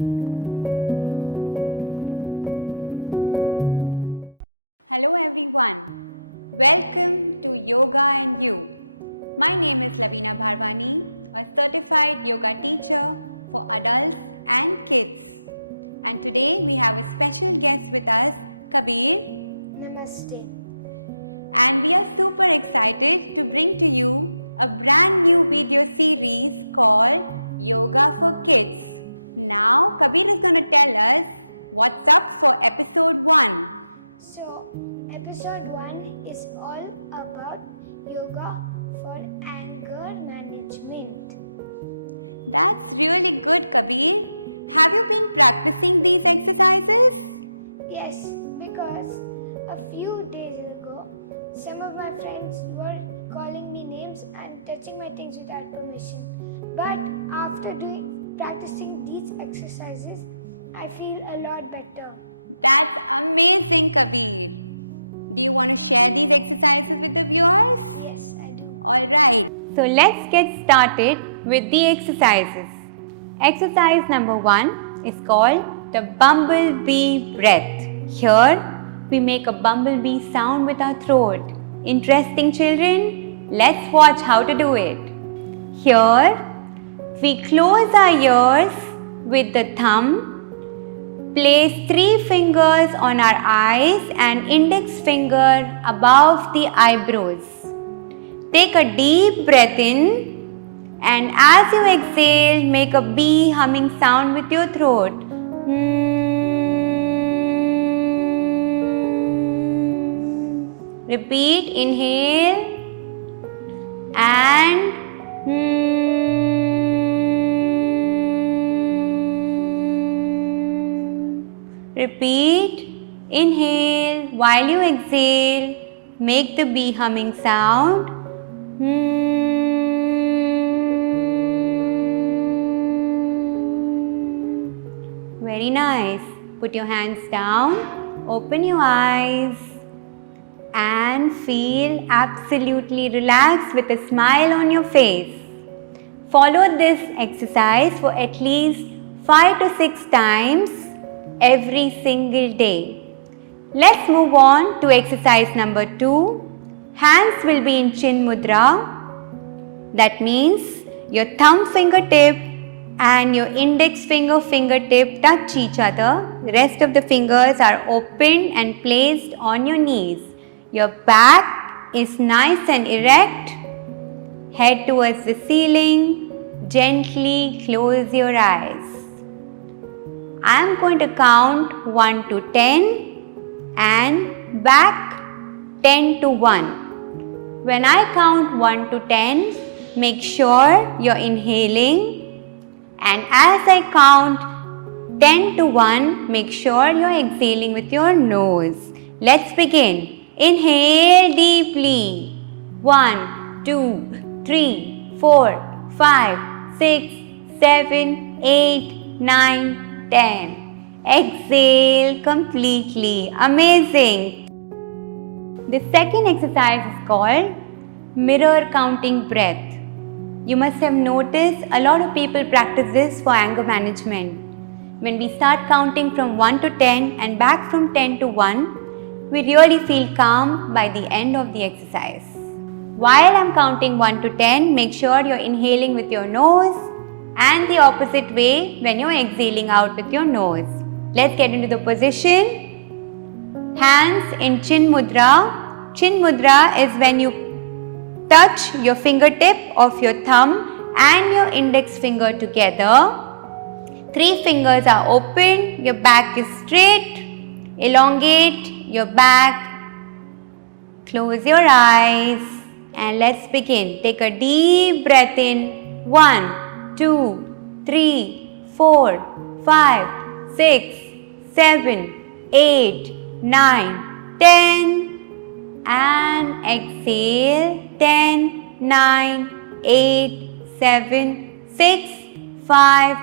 Hello everyone. Welcome to Yoga and You. My name is Lalita Narmani, a certified yoga teacher for adults and kids. And today we have a special guest with us, Kabir. Namaste. And we are super excited to bring to you a brand new video series called Yoga for Kids. Now Kabir is going to tell us what's up for episode 1. So, episode 1 is all about yoga for anger management. That's really good, Kabir. Have you been practicing these exercises? Yes, because a few days ago, some of my friends were calling me names and touching my things without permission. But after practicing these exercises, I feel a lot better. That's amazing, Kabir. Do you want to share these exercises with the viewers? Yes, I do. Alright. So let's get started with the exercises. Exercise number 1 is called the bumblebee breath. Here we make a bumblebee sound with our throat. Interesting, children? Let's watch how to do it. Here we close our ears with the thumb. Place 3 fingers on our eyes and index finger above the eyebrows. Take a deep breath in, and as you exhale, make a bee humming sound with your throat. Repeat, inhale and repeat, inhale while you exhale, make the bee humming sound. Very nice. Put your hands down, open your eyes and feel absolutely relaxed with a smile on your face. Follow this exercise for at least 5 to 6 times every single day. Let's move on to exercise number 2. Hands will be in chin mudra. That means your thumb fingertip and your index fingertip touch each other. The rest of the fingers are open and placed on your knees. Your back is nice and erect. Head towards the ceiling. Gently close your eyes. I am going to count 1 to 10 and back 10 to 1. When I count 1 to 10, make sure you're inhaling, and as I count 10 to 1, make sure you're exhaling with your nose. Let's begin. Inhale deeply. 1, 2, 3, 4, 5, 6, 7, 8, 9, 10. Exhale completely. Amazing. The second exercise is called mirror counting breath. You must have noticed a lot of people practice this for anger management. When we start counting from 1 to 10 and back from 10 to 1, we really feel calm by the end of the exercise. While I'm counting 1 to 10, make sure you're inhaling with your nose and the opposite way when you're exhaling out with your nose. Let's get into the position. Hands in chin mudra. Chin mudra is when you touch your fingertip of your thumb and your index finger together. 3 fingers are open, your back is straight. Elongate your back. Close your eyes and let's begin. Take a deep breath in. 1, 2, 3, 4, 5, 6, 7, 8, 9, 10. And exhale. 10, 9, 8, 7, 6, 5,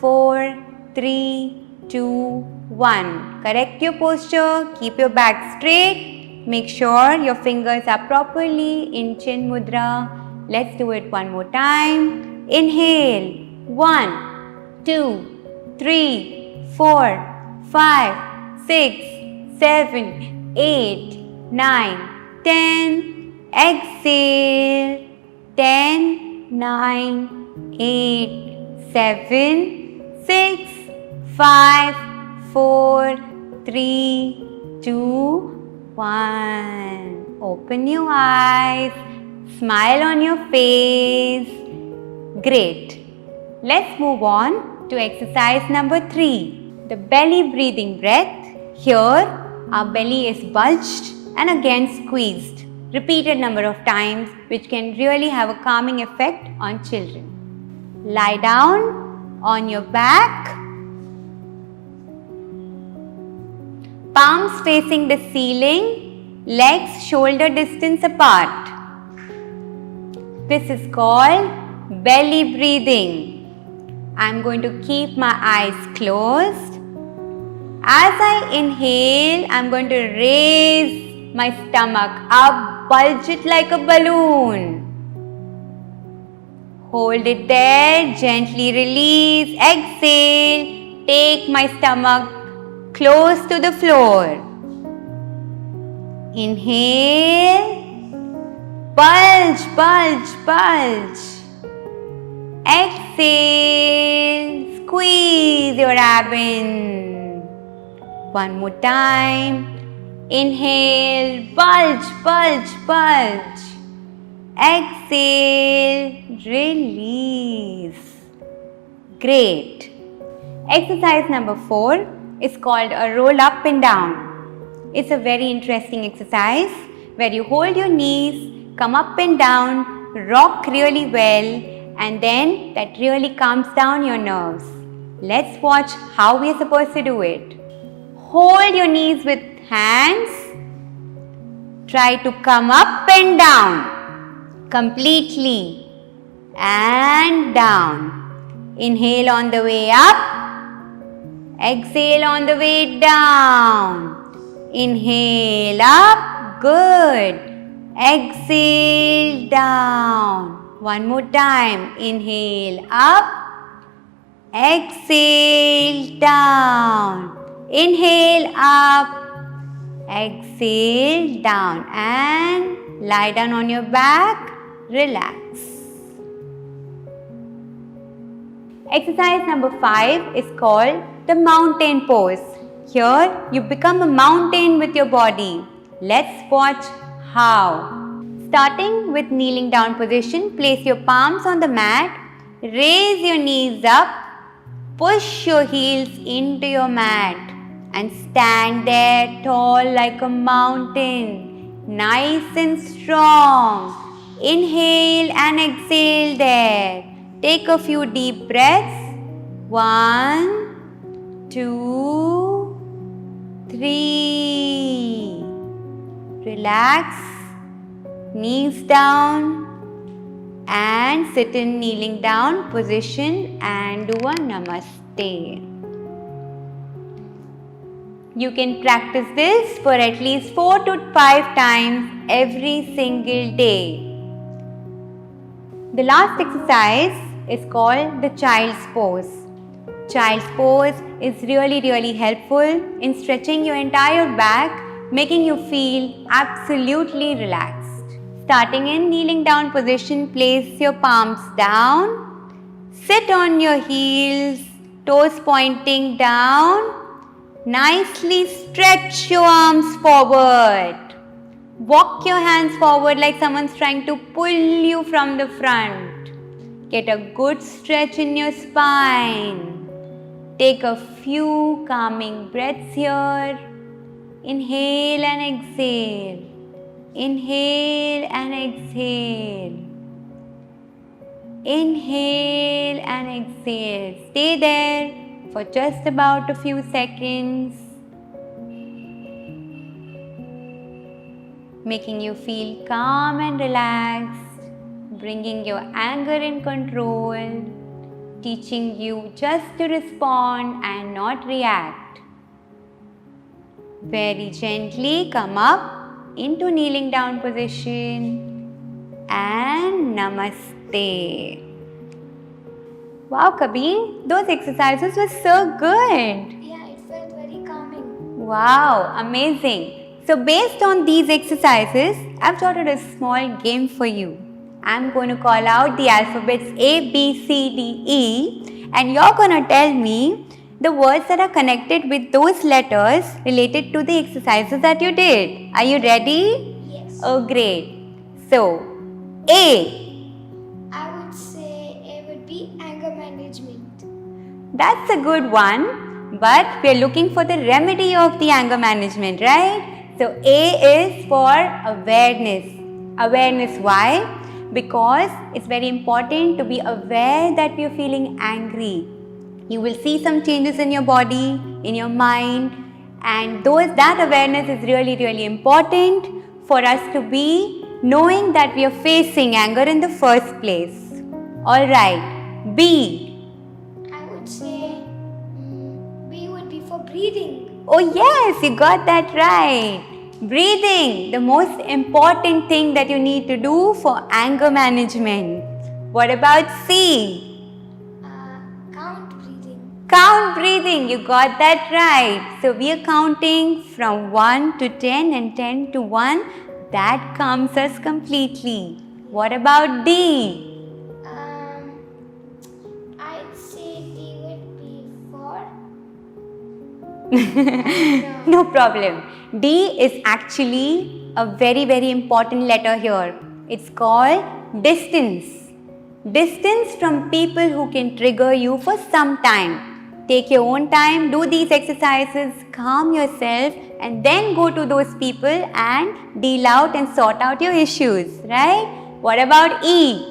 4, 3, 2, 1. Correct your posture. Keep your back straight. Make sure your fingers are properly in chin mudra. Let's do it one more time. Inhale. 1, 2, 3, 4, 5, 6, 7, 8, 9, 10. Exhale. 10, 9, 8, 7, 6, 5, 4, 3, 2, 1. Open your eyes. Smile on your face. Great. Let's move on to exercise number 3. The belly breathing breath. Here, our belly is bulged and again squeezed. Repeated number of times, which can really have a calming effect on children. Lie down on your back. Palms facing the ceiling, legs shoulder distance apart. This is called belly breathing. I'm going to keep my eyes closed. As I inhale, I'm going to raise my stomach up, bulge it like a balloon. Hold it there, gently release, exhale, take my stomach close to the floor. Inhale, bulge, bulge, bulge. Exhale, squeeze your abdomen. One more time. Inhale, bulge, bulge, bulge. Exhale, release. Great. Exercise number 4 is called a roll up and down. It's a very interesting exercise where you hold your knees, come up and down, rock really well, and then that really calms down your nerves. Let's watch how we are supposed to do it. Hold your knees with hands. Try to come up and down completely and down. Inhale on the way up. Exhale on the way down. Inhale up. Good. Exhale down. One more time. Inhale up. Exhale down. Inhale up. Exhale down and lie down on your back. Relax. Exercise number 5 is called the mountain pose. Here you become a mountain with your body. Let's watch how. Starting with kneeling down position, place your palms on the mat. Raise your knees up. Push your heels into your mat. And stand there tall like a mountain, nice and strong. Inhale and exhale there. Take a few deep breaths. 1, 2, 3. Relax. Knees down and sit in kneeling down position and do a namaste. You can practice this for at least 4 to 5 times every single day. The last exercise is called the child's pose. Child's pose is really helpful in stretching your entire back, making you feel absolutely relaxed. Starting in kneeling down position, place your palms down. Sit on your heels, toes pointing down. Nicely stretch your arms forward. Walk your hands forward like someone's trying to pull you from the front. Get a good stretch in your spine. Take a few calming breaths here. Inhale and exhale. Inhale and exhale. Inhale and exhale. Stay there for just about a few seconds, making you feel calm and relaxed, bringing your anger in control, teaching you just to respond and not react. Very gently come up into kneeling down position and namaste. Wow, Kabir, those exercises were so good. Yeah, it felt very calming. Wow, amazing. So, based on these exercises, I've started a small game for you. I'm going to call out the alphabets A, B, C, D, E, and you're going to tell me the words that are connected with those letters related to the exercises that you did. Are you ready? Yes. Oh, great. So, A. I would say it would be anger management. That's a good one, but we are looking for the remedy of the anger management, right? So A is for awareness. Awareness, why? Because it's very important to be aware that we are feeling angry. You will see some changes in your body, in your mind, and that awareness is really, really important for us to be knowing that we are facing anger in the first place. Alright, B. I would say B would be for breathing. Oh yes, you got that right. Breathing, the most important thing that you need to do for anger management. What about C? Count breathing. Count breathing, you got that right. So we are counting from 1 to 10 and 10 to 1. That calms us completely. What about D? I'd say D would be for No problem. D is actually a very, very important letter here. It's called distance. Distance from people who can trigger you for some time. Take your own time, do these exercises, calm yourself, and then go to those people and deal out and sort out your issues, right? What about E?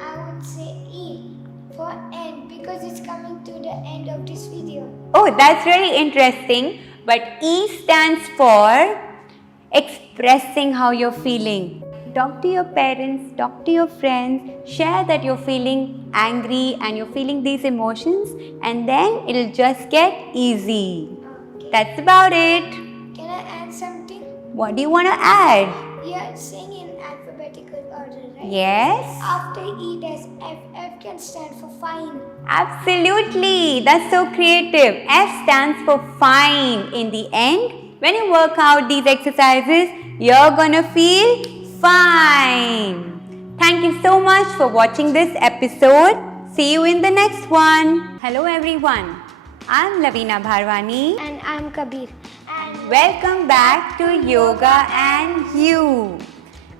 I would say E for end because it's coming to the end of this video. Oh, that's very interesting. But E stands for expressing how you're feeling. Talk to your parents, talk to your friends, share that you're feeling angry and you're feeling these emotions, and then it'll just get easy. Okay. That's about it. Can I add something? What do you want to add? You're saying in alphabetical order, right? Yes? After E there's F. F can stand for fine. Absolutely. That's so creative. F stands for fine. In the end, when you work out these exercises, you're gonna feel fine. Thank you so much for watching this episode. See you in the next one. Hello everyone. I'm Lavina Bharwani. And I'm Kabir. And Welcome back to Yoga and You.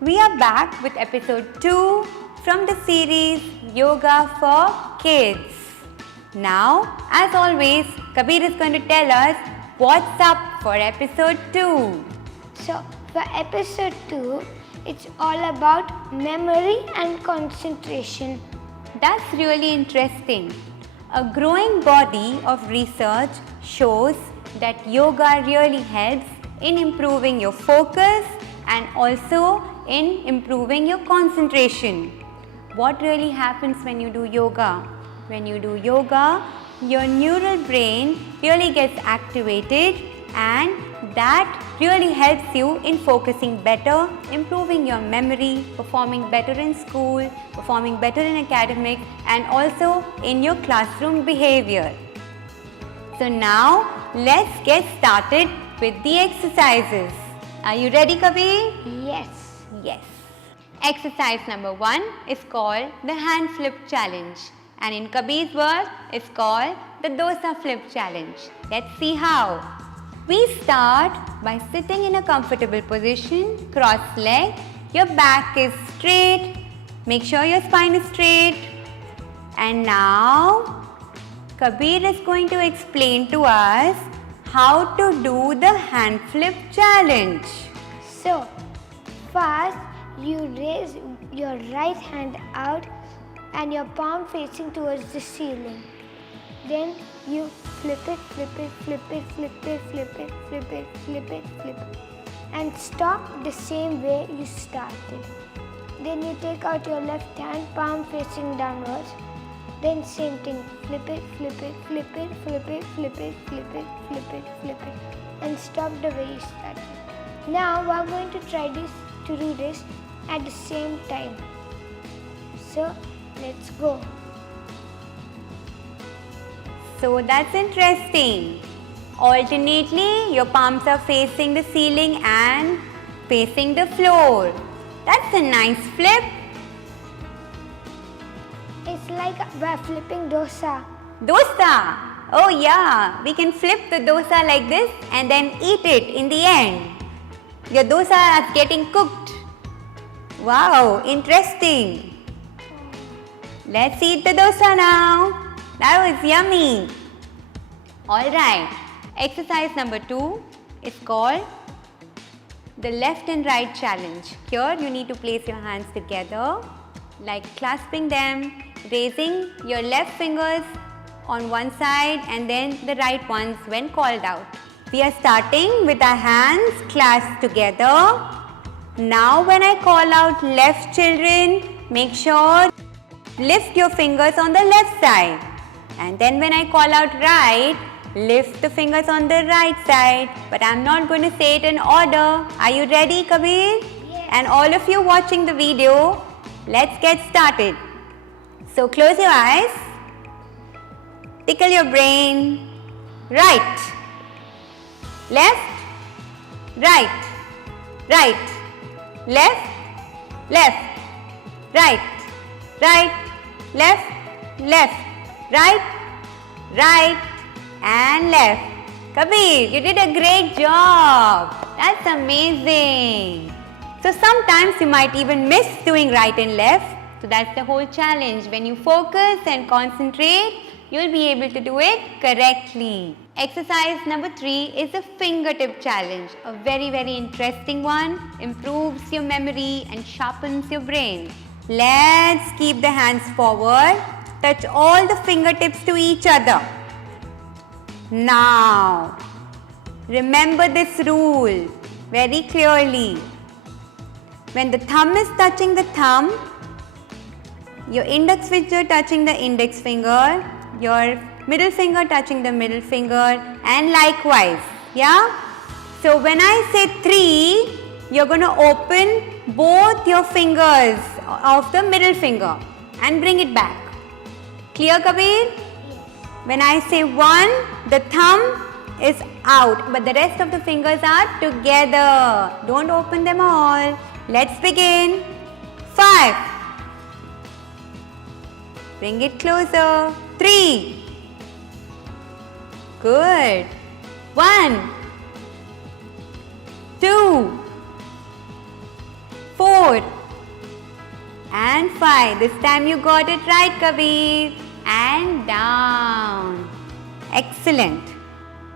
We are back with episode 2 from the series Yoga for Kids. Now, as always, Kabir is going to tell us what's up for episode 2. so for episode 2, it's all about memory and concentration. That's really interesting. A growing body of research shows that yoga really helps in improving your focus and also in improving your concentration. What really happens when you do yoga? When you do yoga, your neural brain really gets activated, and that really helps you in focusing better, improving your memory, performing better in school, performing better in academics, and also in your classroom behavior. So now let's get started with the exercises. Are you ready, Kabir? Yes. Yes. Exercise number 1 is called the hand flip challenge, and in Kabir's word, it's called the dosa flip challenge. Let's see how. We start by sitting in a comfortable position, cross leg, your back is straight, make sure your spine is straight. And now, Kabir is going to explain to us how to do the hand flip challenge. So, first you raise your right hand out and your palm facing towards the ceiling. Then you flip it, flip it, flip it, flip it, flip it, flip it, flip it, flip it, and stop the same way you started. Then you take out your left hand, palm facing downwards. Then same thing, flip it, flip it, flip it, flip it, flip it, flip it, flip it, flip it, and stop the way you started. Now we are going to try to do this at the same time. So let's go. So that's interesting. Alternately, your palms are facing the ceiling and facing the floor. That's a nice flip. It's like we're flipping dosa. Dosa. Oh yeah, we can flip the dosa like this and then eat it in the end. Your dosa is getting cooked. Wow, interesting. Let's eat the dosa now. That was yummy. Alright, exercise number 2 is called the left and right challenge. Here you need to place your hands together, like clasping them, raising your left fingers on one side and then the right ones when called out. We are starting with our hands clasped together. Now when I call out left, children, make sure lift your fingers on the left side. And then when I call out right, lift the fingers on the right side. But I'm not going to say it in order. Are you ready, Kabir? Yes. And all of you watching the video, let's get started. So close your eyes. Tickle your brain. Right. Left. Right. Right. Left. Left. Right. Right. Left. Left. Right. Right. And left. Kabir, you did a great job. That's amazing. So sometimes you might even miss doing right and left. So that's the whole challenge. When you focus and concentrate, you'll be able to do it correctly. Exercise number 3 is a fingertip challenge. A very, very interesting one. Improves your memory and sharpens your brain. Let's keep the hands forward. Touch all the fingertips to each other. Now, remember this rule very clearly. When the thumb is touching the thumb, your index finger touching the index finger, your middle finger touching the middle finger, and likewise. Yeah? So when I say 3, you're going to open both your fingers of the middle finger and bring it back. Clear, Kabir? When I say 1, the thumb is out, but the rest of the fingers are together. Don't open them all. Let's begin. 5. Bring it closer. 3. Good. 1. 2. 4. And 5. This time you got it right, Kabir. And down. Excellent.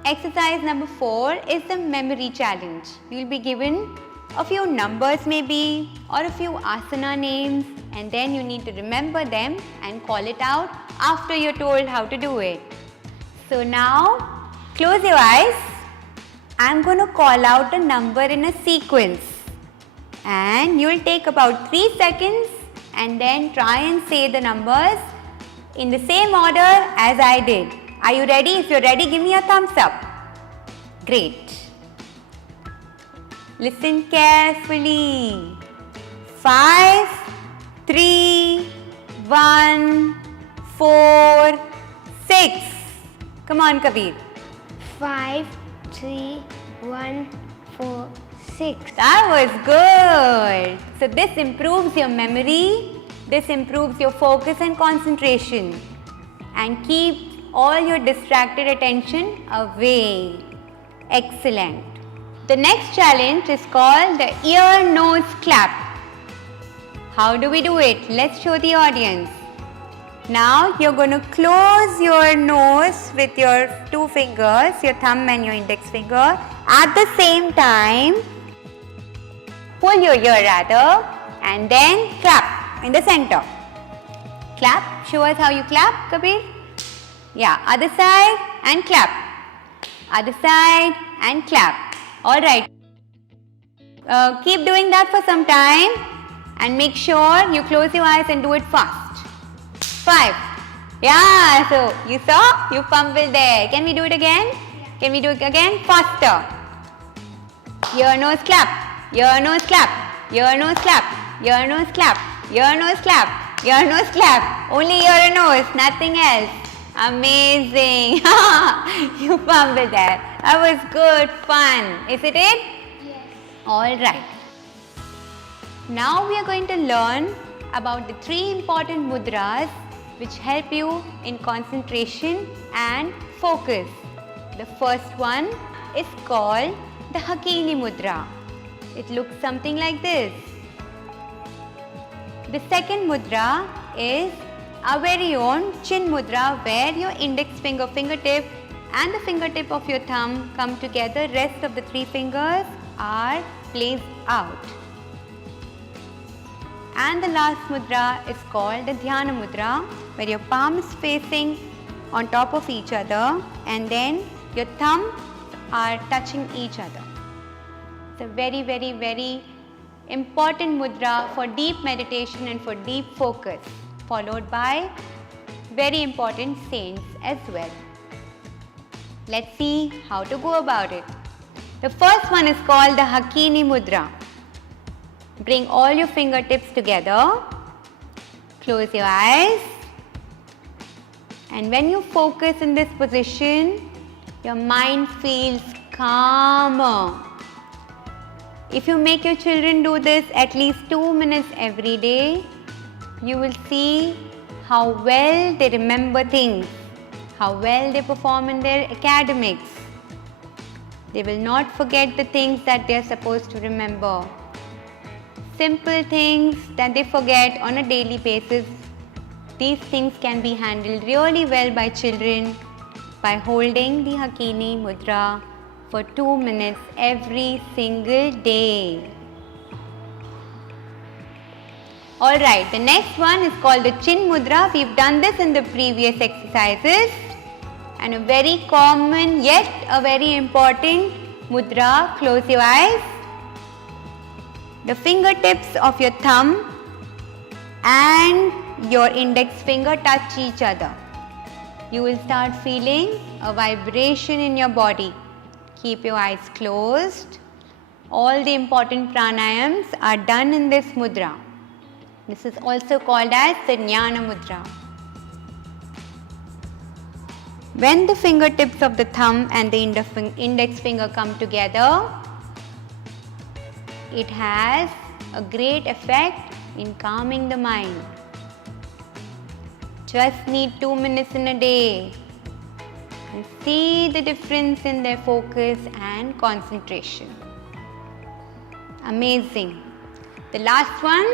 Exercise number 4 is the memory challenge. You will be given a few numbers maybe or a few asana names, and then you need to remember them and call it out after you're told how to do it. So now close your eyes. I'm going to call out a number in a sequence, and you'll take about 3 seconds and then try and say the numbers in the same order as I did. Are you ready? If you're ready, give me a thumbs up. Great. Listen carefully. 5, 3, 1, 4, 6. Come on, Kabir. 5, 3, 1, 4, 6. That was good. So this improves your memory. This improves your focus and concentration and keeps all your distracted attention away. Excellent. The next challenge is called the ear, nose, clap. How do we do it? Let's show the audience. Now you're going to close your nose with your 2 fingers, your thumb and your index finger. At the same time, pull your ear rather, and then clap in the center. Clap. Show us how you clap, Kabir. Yeah, other side and clap. Other side and clap. Alright. Keep doing that for some time and make sure you close your eyes and do it fast. 5. Yeah, so you saw? You fumbled there. Can we do it again? Can we do it again? Faster. Ear, nose, clap. Ear, nose, clap. Ear, nose, clap. Ear, nose, clap. Ear, nose, clap. Ear, nose, clap. Only ear and nose, nothing else. Amazing. You fumbled there. That was good fun. Isn't it? Yes. All right. Now we are going to learn about the 3 important mudras which help you in concentration and focus. The first one is called the Hakini Mudra. It looks something like this. The second mudra is our very own Chin Mudra, where your index finger, fingertip and the fingertip of your thumb come together. Rest of the 3 fingers are placed out. And the last mudra is called the Dhyana Mudra, where your palm is facing on top of each other and then your thumbs are touching each other. It's a very, very, very important mudra for deep meditation and for deep focus, followed by very important saints as well. Let's see how to go about it. The first one is called the Hakini Mudra. Bring all your fingertips together, close your eyes, and when you focus in this position, your mind feels calmer. If you make your children do this at least 2 minutes every day, you will see how well they remember things, how well they perform in their academics. They will not forget the things that they are supposed to remember. Simple things that they forget on a daily basis, these things can be handled really well by children by holding the Hakini Mudra for 2 minutes every single day. Alright, the next one is called the Chin Mudra. We've done this in the previous exercises, and a very common yet a very important mudra. Close your eyes. The fingertips of your thumb and your index finger touch each other. You will start feeling a vibration in your body. Keep your eyes closed. All the important pranayams are done in this mudra. This is also called as the Jnana Mudra. When the fingertips of the thumb and the index finger come together, it has a great effect in calming the mind. Just need 2 minutes in a day and see the difference in their focus and concentration. Amazing. The last one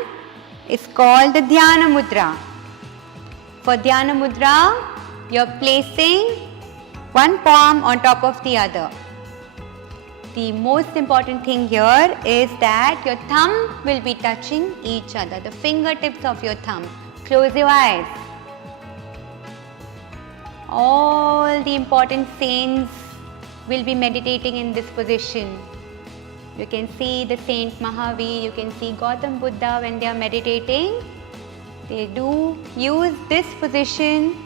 is called the Dhyana Mudra. For Dhyana Mudra, you're placing one palm on top of the other. The most important thing here is that your thumb will be touching each other, the fingertips of your thumb. Close your eyes. All the important saints will be meditating in this position. You can see the Saint Mahavir, you can see Gautam Buddha when they are meditating. They do use this position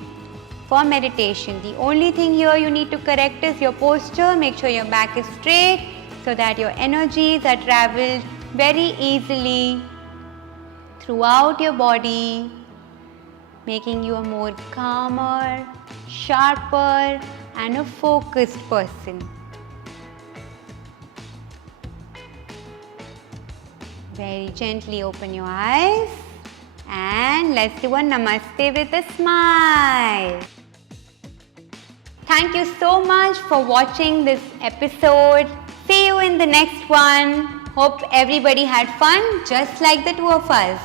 for meditation. The only thing here you need to correct is your posture. Make sure your back is straight so that your energies are traveled very easily throughout your body, making you a more calmer, sharper and a focused person. Very gently open your eyes and let's do a namaste with a smile. Thank you so much for watching this episode. See you in the next one. Hope everybody had fun just like the 2 of us.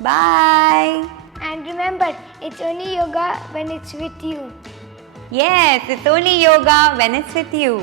Bye. And remember, it's only yoga when it's with you. Yes, it's only yoga when it's with you.